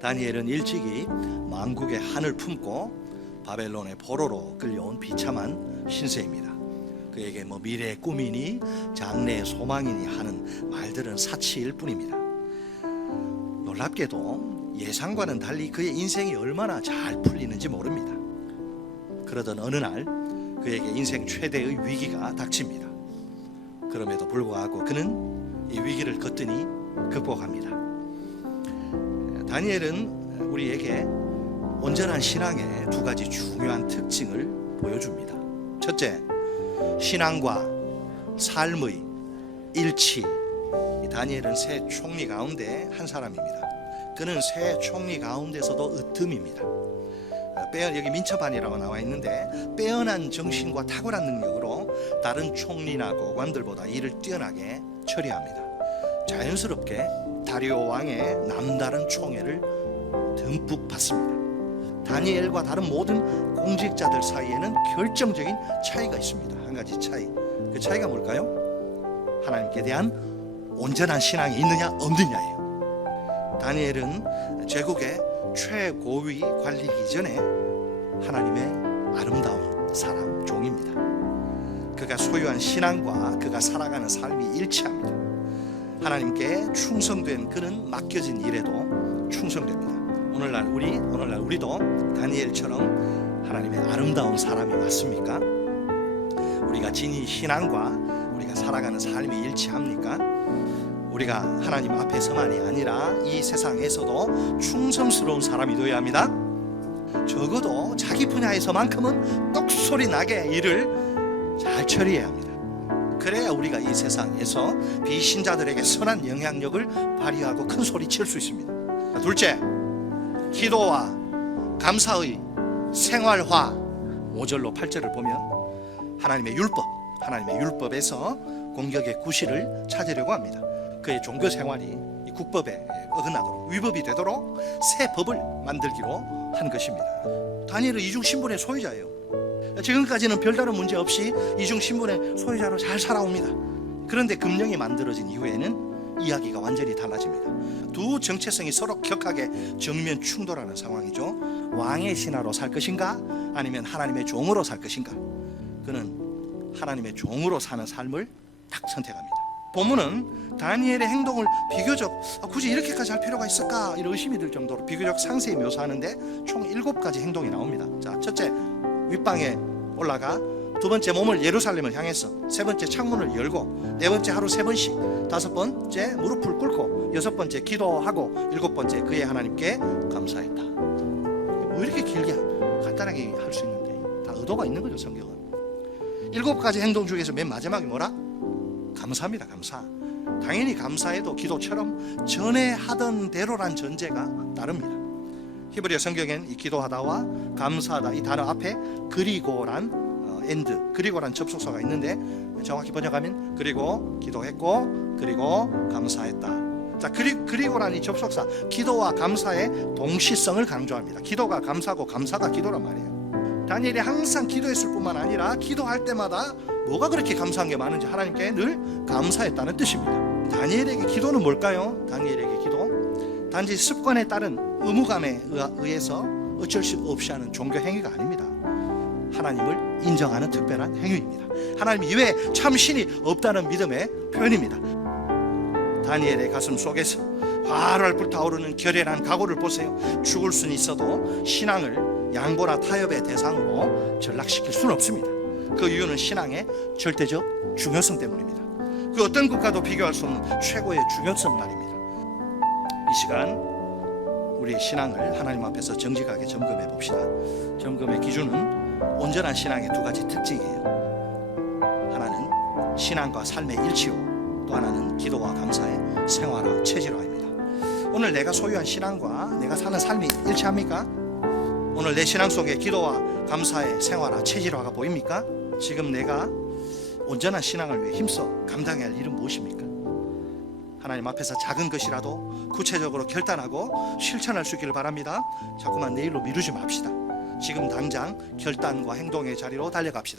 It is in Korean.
다니엘은 일찍이 망국의 한을 품고 바벨론의 포로로 끌려온 비참한 신세입니다. 그에게 뭐 미래의 꿈이니 장래의 소망이니 하는 말들은 사치일 뿐입니다. 놀랍게도 예상과는 달리 그의 인생이 얼마나 잘 풀리는지 모릅니다. 그러던 어느 날 그에게 인생 최대의 위기가 닥칩니다. 그럼에도 불구하고 그는 이 위기를 거뜬히 극복합니다. 다니엘은 우리에게 온전한 신앙의 두 가지 중요한 특징을 보여줍니다. 첫째, 신앙과 삶의 일치. 이 다니엘은 세 총리 가운데 한 사람입니다. 그는 세 총리 가운데서도 으뜸입니다. 빼어 여기 민첩한이라고 나와 있는데 빼어난 정신과 탁월한 능력으로 다른 총리나 고관들보다 일을 뛰어나게 처리합니다. 자연스럽게 다리오 왕의 남다른 총애를 듬뿍 받습니다. 다니엘과 다른 모든 공직자들 사이에는 결정적인 차이가 있습니다. 한 가지 차이. 그 차이가 뭘까요? 하나님께 대한 온전한 신앙이 있느냐 없느냐예요. 다니엘은 제국의 최고위 관리이기 전에 하나님의 아름다운 사람 종입니다. 그가 소유한 신앙과 그가 살아가는 삶이 일치합니다. 하나님께 충성된 그는 맡겨진 일에도 충성됩니다. 오늘날 우리 오늘날 우리도 다니엘처럼 하나님의 아름다운 사람이 맞습니까? 우리가 지닌 신앙과 우리가 살아가는 삶이 일치합니까? 우리가 하나님 앞에서만이 아니라 이 세상에서도 충성스러운 사람이 되어야 합니다. 적어도 자기 분야에서만큼은 똑소리 나게 일을 잘 처리해야 합니다. 그래야 우리가 이 세상에서 비신자들에게 선한 영향력을 발휘하고 큰 소리 칠 수 있습니다. 둘째, 기도와 감사의 생활화 5절로 8절을 보면 하나님의 율법, 하나님의 율법에서 공격의 구실을 찾으려고 합니다. 그의 종교 생활이 이 국법에 어긋나도록 위법이 되도록 새 법을 만들기로 한 것입니다. 다니엘은 이중 신분의 소유자예요. 지금까지는 별다른 문제 없이 이중 신분의 소유자로 잘 살아옵니다. 그런데 금령이 만들어진 이후에는 이야기가 완전히 달라집니다. 두 정체성이 서로 격하게 정면 충돌하는 상황이죠. 왕의 신하로 살 것인가 아니면 하나님의 종으로 살 것인가. 그는 하나님의 종으로 사는 삶을 딱 선택합니다. 본문은 다니엘의 행동을 비교적 아, 굳이 이렇게까지 할 필요가 있을까 이런 의심이 들 정도로 비교적 상세히 묘사하는데 총 일곱 가지 행동이 나옵니다. 자, 첫째 윗방에 올라가 두 번째 몸을 예루살렘을 향해서 세 번째 창문을 열고 네 번째 하루 세 번씩 다섯 번째 무릎을 꿇고 여섯 번째 기도하고 일곱 번째 그의 하나님께 감사했다. 뭐 이렇게 길게 간단하게 할 수 있는데 다 의도가 있는 거죠 성경은. 일곱 가지 행동 중에서 맨 마지막이 뭐라? 감사합니다 감사. 당연히 감사해도 기도처럼 전에 하던 대로란 전제가 따릅니다. 히브리어 성경엔 이 기도하다와 감사하다 이 단어 앞에 그리고란 어, 엔드 그리고란 접속사가 있는데 정확히 번역하면 그리고 기도했고 그리고 감사했다. 자 그리, 그리고란 이 접속사 기도와 감사의 동시성을 강조합니다. 기도가 감사고 감사가 기도란 말이에요. 다니엘이 항상 기도했을 뿐만 아니라 기도할 때마다 뭐가 그렇게 감사한 게 많은지 하나님께 늘 감사했다는 뜻입니다. 다니엘에게 기도는 뭘까요? 다니엘에게 기도 단지 습관에 따른 의무감에 의해서 어쩔 수 없이 하는 종교 행위가 아닙니다. 하나님을 인정하는 특별한 행위입니다. 하나님 이외에 참 신이 없다는 믿음의 표현입니다. 다니엘의 가슴 속에서 활활 불타오르는 결연한 각오를 보세요. 죽을 수는 있어도 신앙을 양보나 타협의 대상으로 전락시킬 수는 없습니다. 그 이유는 신앙의 절대적 중요성 때문입니다. 그 어떤 국가도 비교할 수 없는 최고의 중요성 말입니다. 이 시간 우리의 신앙을 하나님 앞에서 정직하게 점검해 봅시다. 점검의 기준은 온전한 신앙의 두 가지 특징이에요. 하나는 신앙과 삶의 일치요, 또 하나는 기도와 감사의 생활화, 체질화입니다. 오늘 내가 소유한 신앙과 내가 사는 삶이 일치합니까? 오늘 내 신앙 속에 기도와 감사의 생활화, 체질화가 보입니까? 지금 내가 온전한 신앙을 위해 힘써 감당해야 할 일은 무엇입니까? 하나님 앞에서 작은 것이라도 구체적으로 결단하고 실천할 수 있기를 바랍니다. 자꾸만 내일로 미루지 맙시다. 지금 당장 결단과 행동의 자리로 달려갑시다.